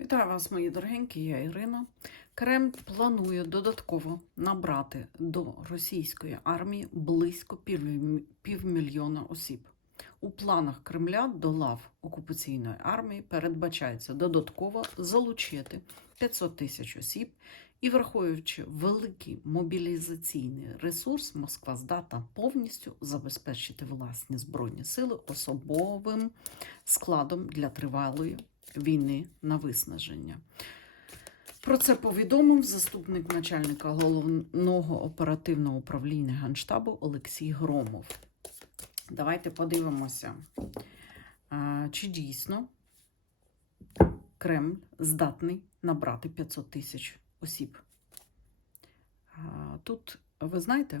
Вітаю вас, мої дорогенькі, я Ірина. Кремль планує додатково набрати до російської армії близько півмільйона осіб. У планах Кремля до лав окупаційної армії передбачається додатково залучити 500 тисяч осіб, і враховуючи великий мобілізаційний ресурс, Москва здатна повністю забезпечити власні збройні сили особовим складом для тривалої війни на виснаження. Про це повідомив заступник начальника головного оперативного управління Генштабу Олексій Громов. Давайте подивимося, чи дійсно Кремль здатний набрати 500 тисяч осіб. Тут, ви знаєте,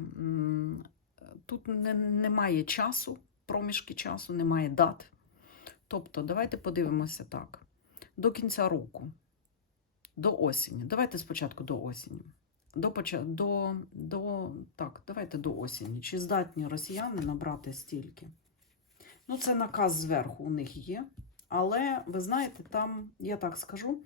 тут немає часу, проміжки часу, немає дат. Тобто, давайте подивимося так. До кінця року, до осені. Давайте спочатку до осені. До, до, до, так, давайте до осені. Чи здатні росіяни набрати стільки? Ну, це наказ зверху у них є. Але ви знаєте, там, я так скажу,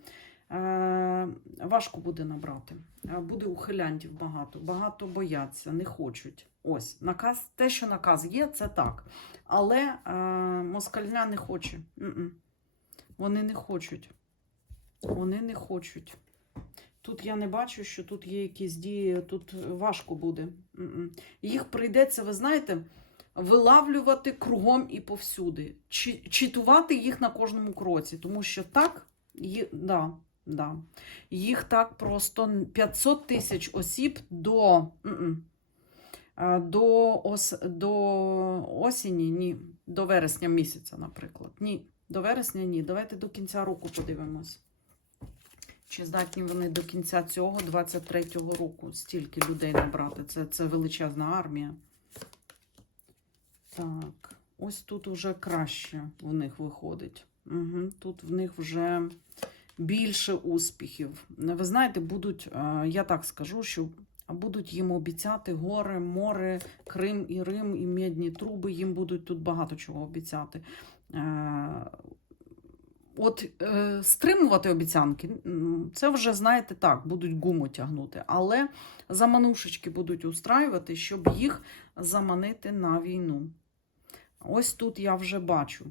е- важко буде набрати. Е, Буде ухилянтів багато. Багато бояться, не хочуть. Ось, наказ, те, що наказ є, це так. Але е, москальня не хоче. М-м. Вони не хочуть. Вони не хочуть. Тут я не бачу, що тут є якісь дії, тут важко буде. Їх прийдеться, ви знаєте, вилавлювати кругом і повсюди. Читувати їх на кожному кроці, тому що так, ї, да, да, їх так просто 500 тисяч осіб до. До, ос, до осені, ні, до вересня місяця, наприклад. Ні, до вересня ні. Давайте до кінця року подивимось. Чи здатні вони до кінця цього 23-го року стільки людей набрати? Це, це величезна армія. Так, ось тут вже краще в них виходить. Угу, тут в них вже більше успіхів. Ви знаєте, будуть, е, я так скажу, що будуть їм обіцяти гори, море, Крим і Рим, і медні труби. Їм будуть тут багато чого обіцяти. Е, От е, стримувати обіцянки, це вже, знаєте, так, будуть гуму тягнути, але заманушечки будуть устраювати, щоб їх заманити на війну. Ось тут я вже бачу.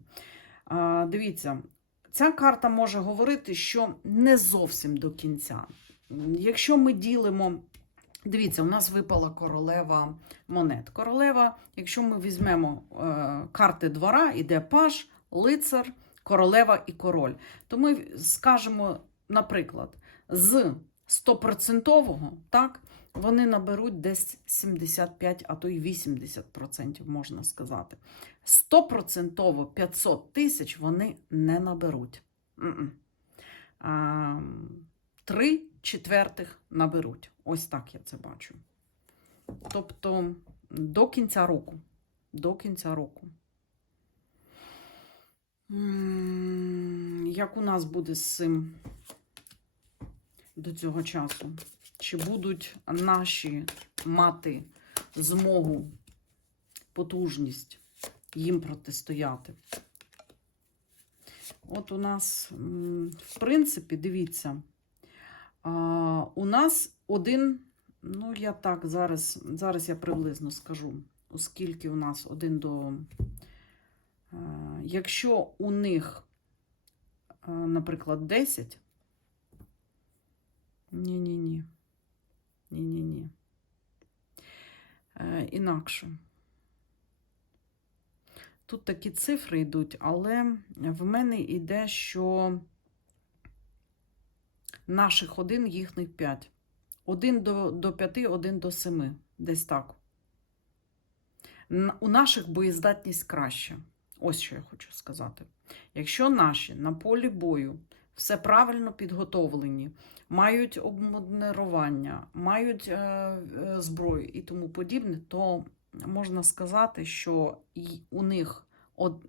А, дивіться, ця карта може говорити, що не зовсім до кінця. Якщо ми ділимо. Дивіться, у нас випала королева монет. Королева, якщо ми візьмемо е, карти двора, іде Паш, лицар, королева і король, то ми скажемо, наприклад, з 100%, так, вони наберуть десь 75, а то й 80%, можна сказати. 100% 500 тисяч вони не наберуть. 3 четвертих наберуть. Ось так я це бачу. Тобто до кінця року. До кінця року. Як у нас буде з цим до цього часу? Чи будуть наші мати змогу, потужність їм протистояти? От у нас, в принципі, дивіться, у нас один, ну я так зараз, зараз я приблизно скажу, оскільки у нас один до. Якщо у них, наприклад, 10, ні-ні-ні. Ні-ні-ні. Е, Інакше. Тут такі цифри йдуть, але в мене йде, що наших один, їхніх 5. Один до, до 5, один до 7. Десь так. У наших боєздатність краща. Ось що я хочу сказати. Якщо наші на полі бою все правильно підготовлені, мають обмундирування, мають е, е, зброю і тому подібне, то можна сказати, що у них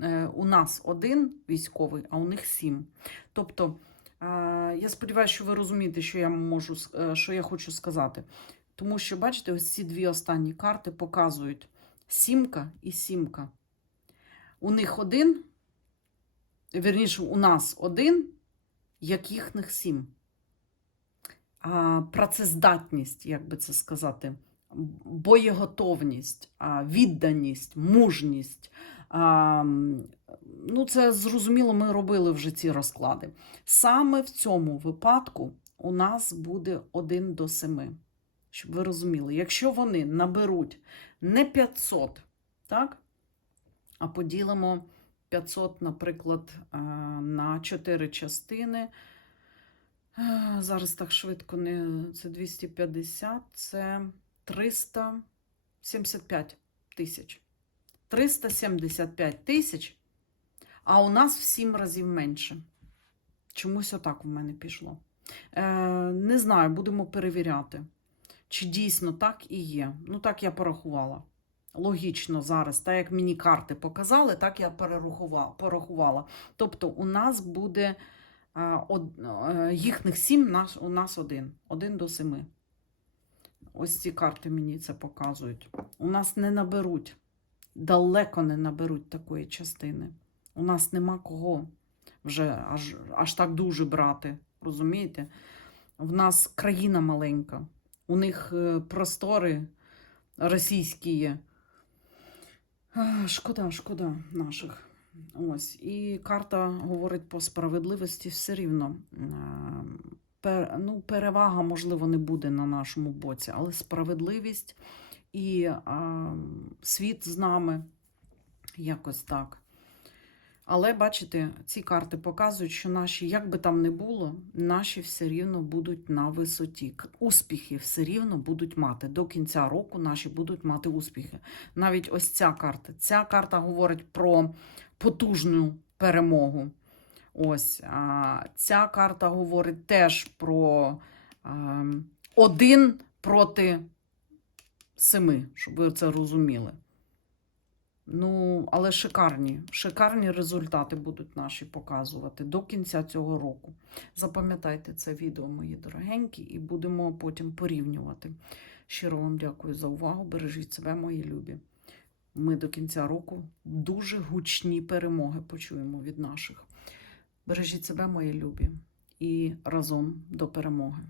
е, у нас один військовий, а у них сім. Тобто, я сподіваюся, що ви розумієте, що я можу е, що я хочу сказати. Тому що, бачите, ось ці дві останні карти показують сімка і сімка. У них один, вірніше, у нас один, як їхніх сім. А, працездатність, як би це сказати, боєготовність, відданість, мужність. Ну, це зрозуміло, ми робили вже ці розклади. Саме в цьому випадку у нас буде 1 до 7. Щоб ви розуміли, якщо вони наберуть не 500, так? А поділимо 500, наприклад, на 4 частини. Зараз так швидко не це 250, це 375 тисяч. 375 тисяч, а у нас в 7 разів менше. Чомусь отак в мене пішло. Е, не знаю, будемо перевіряти, чи дійсно так і є. Ну, так я порахувала. Логічно зараз, так як мені карти показали, так я порахувала. Тобто у нас буде од, е, їхніх сім, у нас один. Один до семи. Ось ці карти мені це показують. У нас не наберуть, далеко не наберуть такої частини. У нас нема кого вже аж, аж так дуже брати. Розумієте? В нас країна маленька, у них е, простори російські є. Шкода, шкода наших. Ось. І карта говорить по справедливості все рівно. е, Пер, ну, перевага, можливо, не буде на нашому боці, але справедливість і а, світ з нами якось так. Але бачите, ці карти показують, що наші, як би там не було, наші все рівно будуть на висоті. Успіхи все рівно будуть мати. До кінця року наші будуть мати успіхи. Навіть ось ця карта. Ця карта говорить про потужну перемогу. Ось а, ця карта говорить теж про а, один проти семи, щоб ви це розуміли. Ну, але шикарні, шикарні результати будуть наші показувати до кінця цього року. Запам'ятайте це відео, мої дорогенькі, і будемо потім порівнювати. Щиро вам дякую за увагу. Бережіть себе, мої любі. Ми до кінця року дуже гучні перемоги почуємо від наших. Бережіть себе, мої любі, і разом до перемоги.